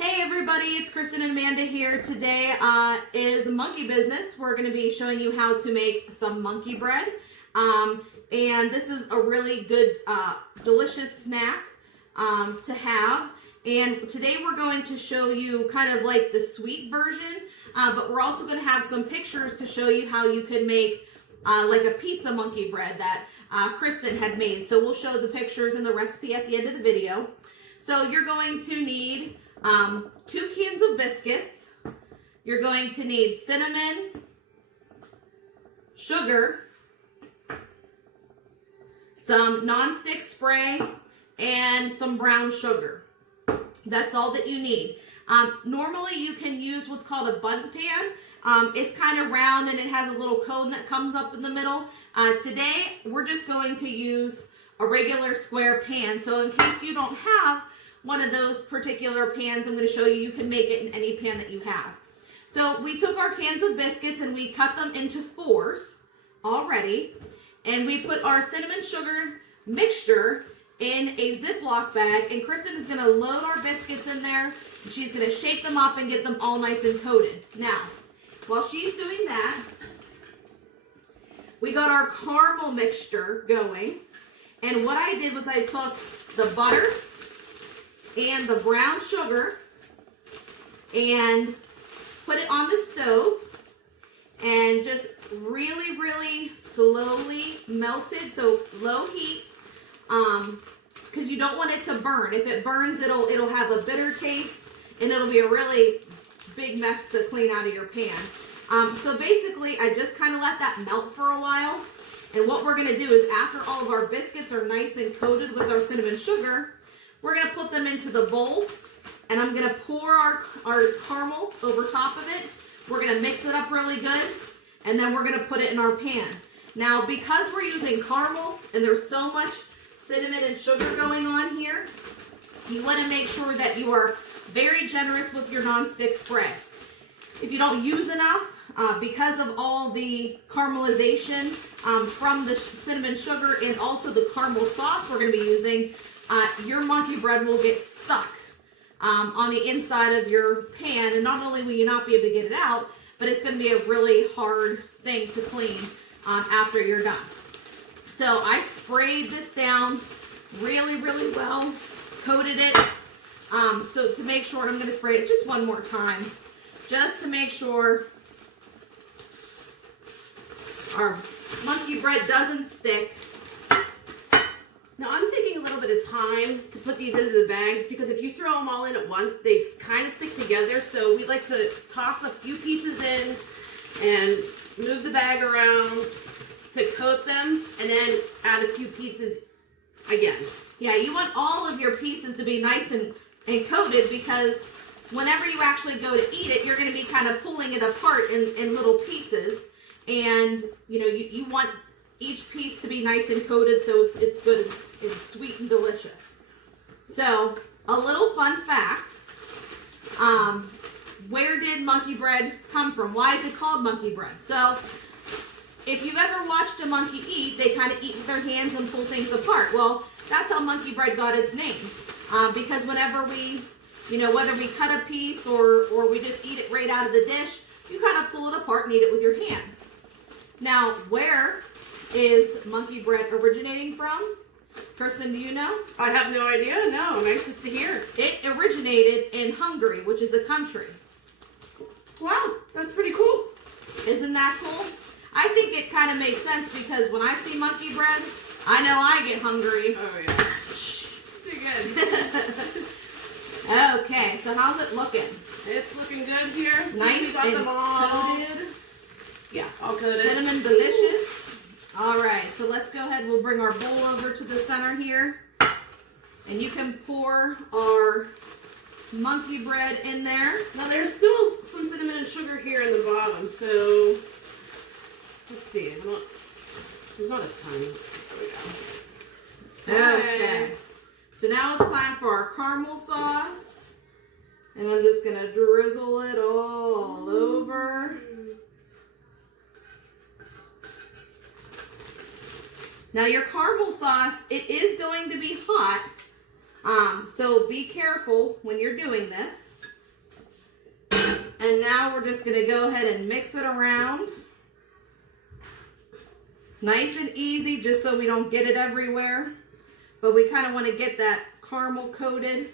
Hey everybody, it's Kristen and Amanda here. Today is Monkey Business. We're going to be showing you how to make some monkey bread. And this is a really good, delicious snack to have. And today we're going to show you kind of like the sweet version, but we're also going to have some pictures to show you how you could make like a pizza monkey bread that Kristen had made. So we'll show the pictures and the recipe at the end of the video. So you're going to need 2 cans of biscuits. You're going to need cinnamon, sugar, some nonstick spray, and some brown sugar. That's all that you need. Normally you can use what's called a bun pan. It's kind of round and it has a little cone that comes up in the middle. Today we're just going to use a regular square pan. So in case you don't have one of those particular pans, I'm going to show you, you can make it in any pan that you have. So we took our cans of biscuits and we cut them into 4s already. And we put our cinnamon sugar mixture in a Ziploc bag. And Kristen is going to load our biscuits in there. And she's going to shake them up and get them all nice and coated. Now, while she's doing that, we got our caramel mixture going. And what I did was I took the butter and the brown sugar and put it on the stove and just really slowly melted, so low heat, because you don't want it to burn. If it burns, it'll have a bitter taste and it'll be a really big mess to clean out of your pan. So basically I just kind of let that melt for a while, and what we're going to do is after all of our biscuits are nice and coated with our cinnamon sugar, we're going to put them into the bowl, and I'm going to pour our caramel over top of it. We're going to mix it up really good, and then we're going to put it in our pan. Now, because we're using caramel and there's so much cinnamon and sugar going on here, you want to make sure that you are very generous with your nonstick spray. If you don't use enough, because of all the caramelization from the cinnamon sugar and also the caramel sauce we're going to be using, your monkey bread will get stuck on the inside of your pan, and not only will you not be able to get it out, but it's going to be a really hard thing to clean after you're done. So I sprayed this down really well, coated it, so to make sure, I'm going to spray it just one more time, just to make sure our monkey bread doesn't stick. Now I'm taking a little bit of time to put these into the bags because if you throw them all in at once, they kind of stick together. So we like to toss a few pieces in and move the bag around to coat them and then add a few pieces again. Yeah, you want all of your pieces to be nice and coated because whenever you actually go to eat it, you're going to be kind of pulling it apart in little pieces. And, you know, you want each piece to be nice and coated so it's good and sweet and delicious. So, a little fun fact, where did monkey bread come from? Why is it called monkey bread? So, if you've ever watched a monkey eat, they kind of eat with their hands and pull things apart. Well, that's how monkey bread got its name. Because whenever we, you know, whether we cut a piece or we just eat it right out of the dish, you kind of pull it apart and eat it with your hands. Now, where is monkey bread originating from? Kirsten, do you know? I have no idea. No, I'm anxious to hear. It originated in Hungary, which is a country. Wow, that's pretty cool. Isn't that cool? I think it kind of makes sense because when I see monkey bread, I know I get hungry. Oh, yeah. Pretty good. Okay, so how's it looking? It's looking good here. So Nice we got and them all coated. Yeah, all coated. Cinnamon delicious. All right, so let's go ahead. We'll bring our bowl over to the center here. And you can pour our monkey bread in there. Now there's still some cinnamon and sugar here in the bottom, so let's see. There's not a ton. There we go. Okay. So now it's time for our caramel sauce. And I'm just going to drizzle it all over. Now your caramel sauce, it is going to be hot, so be careful when you're doing this. And now we're just gonna go ahead and mix it around. Nice and easy, just so we don't get it everywhere. But we kind of want to get that caramel coated.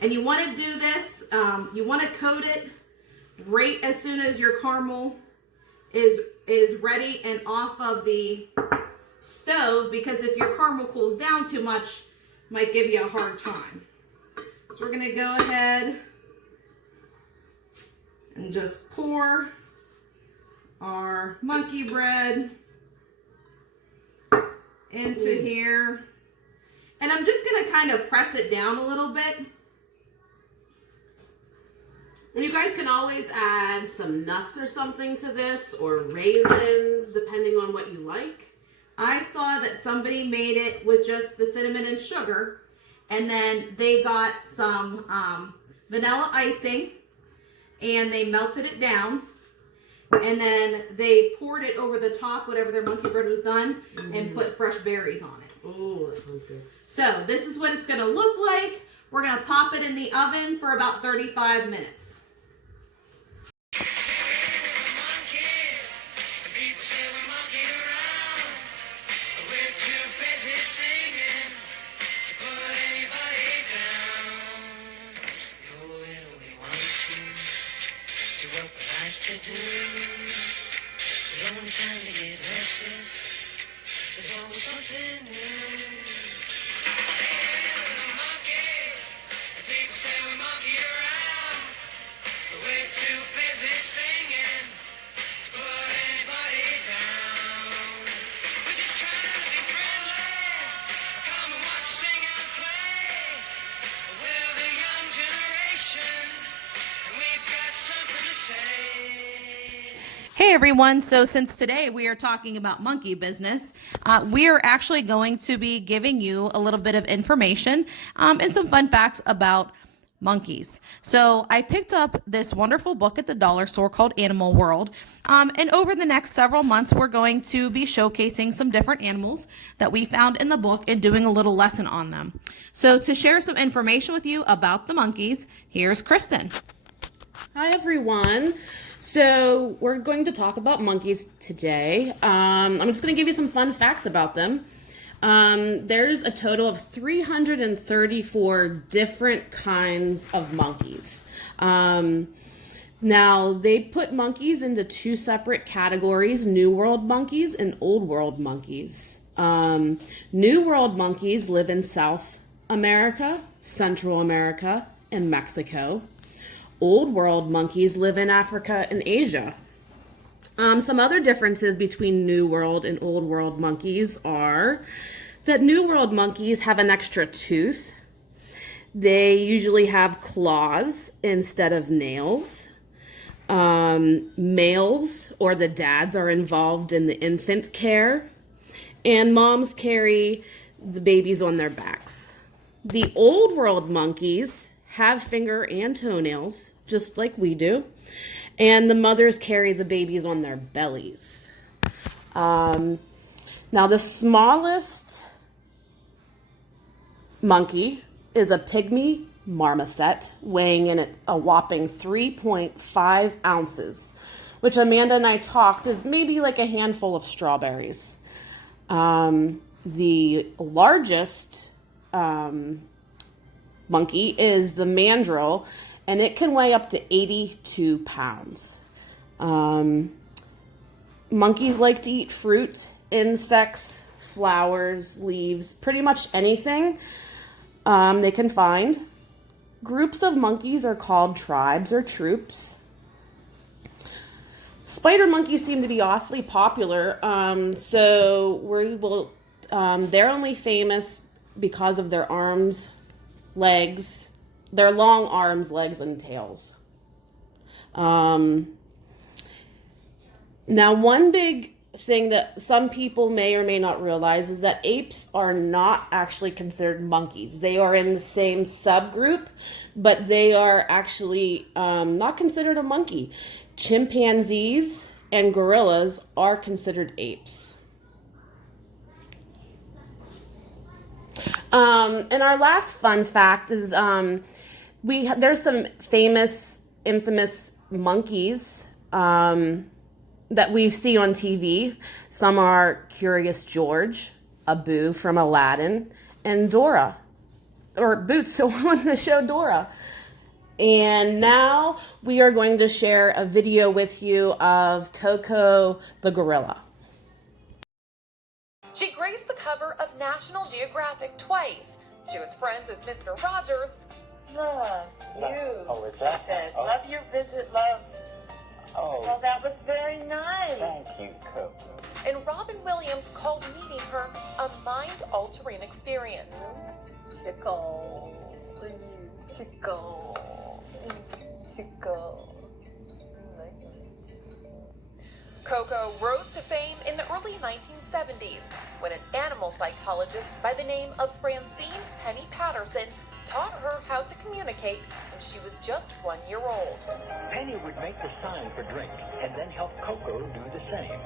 And you want to do this, you want to coat it right as soon as your caramel is ready and off of the stove, because if your caramel cools down too much, it might give you a hard time. So we're going to go ahead and just pour our monkey bread into here. And I'm just going to kind of press it down a little bit. And you guys can always add some nuts or something to this, or raisins, depending on what you like. I saw that somebody made it with just the cinnamon and sugar, and then they got some vanilla icing, and they melted it down, and then they poured it over the top, whatever their monkey bread was done, and put fresh berries on it. Oh, that sounds good. So this is what it's going to look like. We're going to pop it in the oven for about 35 minutes. Hey everyone, so since today we are talking about monkey business, we are actually going to be giving you a little bit of information and some fun facts about monkeys. So I picked up this wonderful book at the dollar store called Animal World, and over the next several months we're going to be showcasing some different animals that we found in the book and doing a little lesson on them. So to share some information with you about the monkeys, here's Kristen. Hi everyone. So we're going to talk about monkeys today. I'm just going to give you some fun facts about them. There's a total of 334 different kinds of monkeys. Now, they put monkeys into two separate categories, New World monkeys and Old World monkeys. New World monkeys live in South America, Central America, and Mexico. Old World monkeys live in Africa and Asia. Some other differences between New World and Old World monkeys are that New World monkeys have an extra tooth. They usually have claws instead of nails. Males or the dads are involved in the infant care, and moms carry the babies on their backs. The Old World monkeys have finger and toenails, just like we do, and the mothers carry the babies on their bellies. Now, the smallest monkey is a pygmy marmoset, weighing in at a whopping 3.5 ounces, which Amanda and I talked is maybe like a handful of strawberries. The largest monkey is the mandrill, and it can weigh up to 82 pounds. Monkeys like to eat fruit, insects, flowers, leaves, pretty much anything they can find. Groups of monkeys are called tribes or troops. Spider monkeys seem to be awfully popular, so they're only famous because of their arms, legs, their long arms, legs, and tails. Now, one big thing that some people may or may not realize is that apes are not actually considered monkeys. They are in the same subgroup, but they are actually not considered a monkey. Chimpanzees and gorillas are considered apes. And our last fun fact is There's some infamous monkeys that we see on TV. Some are Curious George, Abu from Aladdin, and Dora, or Boots on the show Dora. And now we are going to share a video with you of Coco the gorilla. She graced the cover of National Geographic twice. She was friends with Mr. Rogers. Love you. Oh, is that? Yes, Oh. love your visit, love. Oh, Well, that was very nice. thank you, Coco. And Robin Williams called meeting her a mind-altering experience. Chico. Chico. Chico. Coco rose to fame in the early 1970s when an animal psychologist by the name of Francine Penny Patterson taught her how to communicate when she was just 1 year old. Penny would make the sign for drink and then help Coco do the same.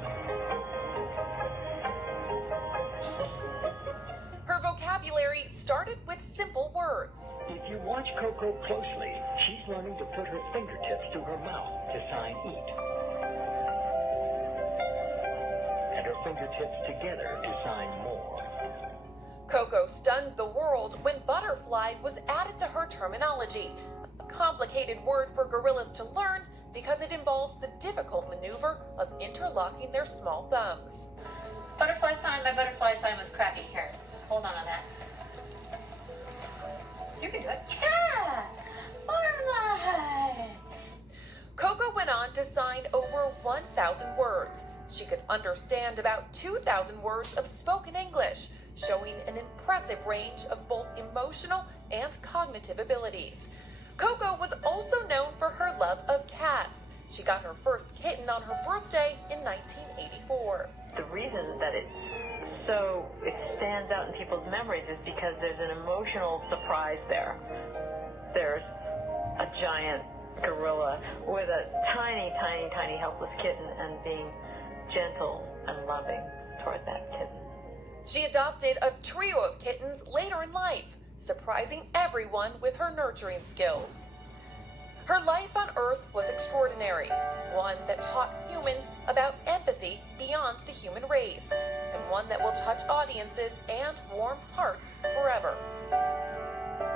Her vocabulary started with simple words. If you watch Coco closely, she's learning to put her fingertips to her mouth to sign eat. And her fingertips together to sign more. Coco stunned the world when butterfly was added to her terminology, a complicated word for gorillas to learn because it involves the difficult maneuver of interlocking their small thumbs. Butterfly sign, my butterfly sign was crappy. Here, hold on that. You can do it. Yeah! Butterfly! Coco went on to sign over 1,000 words. She could understand about 2,000 words of spoken English, showing an impressive range of both emotional and cognitive abilities. Coco was also known for her love of cats. She got her first kitten on her birthday in 1984. The reason that it stands out in people's memories is because there's an emotional surprise there. There's a giant gorilla with a tiny, tiny, tiny helpless kitten and being gentle and loving toward that kitten. She adopted a trio of kittens later in life, surprising everyone with her nurturing skills. Her life on Earth was extraordinary, one that taught humans about empathy beyond the human race, and one that will touch audiences and warm hearts forever.